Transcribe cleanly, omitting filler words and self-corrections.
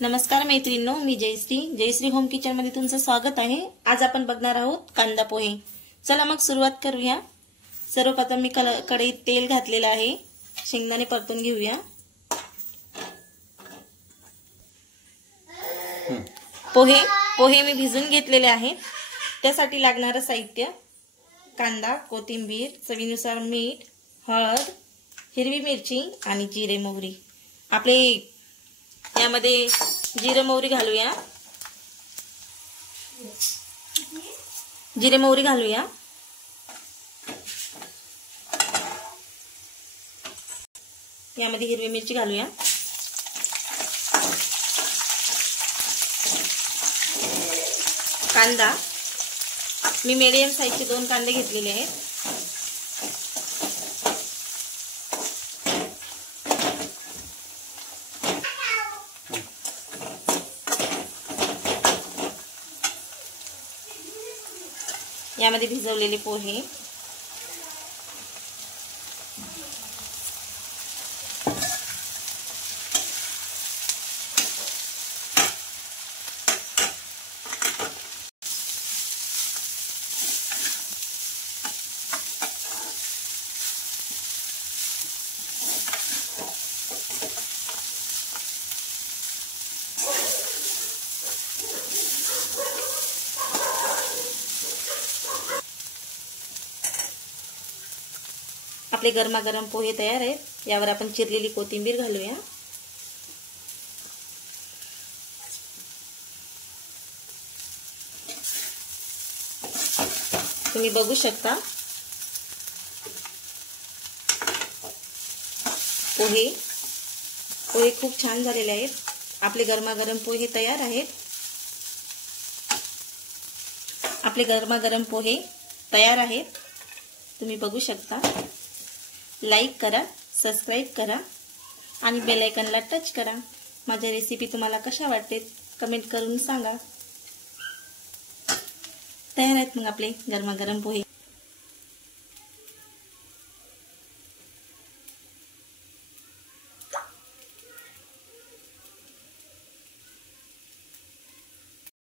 नमस्कार मैत्रिणींनो, मी Jayashree home kitchen मध्ये तुमचं स्वागत आहे। आज आपण बघणार आहोत कांदा पोहे। चला मग सुरुवात करूया। सर्वप्रथम मी कढईत तेल घातलेलं आहे, शेंगदाणे परतून घेऊया। पोहे मी भिजून घेतलेले आहेत। त्यासाठी लागणारे साहित्य: कांदा, कोथिंबीर, चवीनुसार मीठ, हळद, हिरवी मिरची आणि जिरे मोहरी। आपले यामध्ये जिरे मोहरी घालूया। यामध्ये हिरवी मिरची घालूया। कांदा मी मीडियम साइजचे 2 कांदे घेतलेले आहेत। यामध्ये भिजवलेले पोहे, आपले गरमागरम पोहे तयार आहेत। यावर आपण चिरलेली कोथिंबीर घालूया। तुम्ही बघू शकता पोहे खूप छान झालेले आहेत। आपले गरमागरम पोहे तयार आहेत। तुम्ही बघू शकता। लाईक करा, सबस्क्राइब करा आणि बेल आयकॉनला टच करा। माझ्या रेसिपी तुम्हाला कशा वाटते कमेंट करून सांगा। तयार आहेत मग आपले गरमागरम पोहे।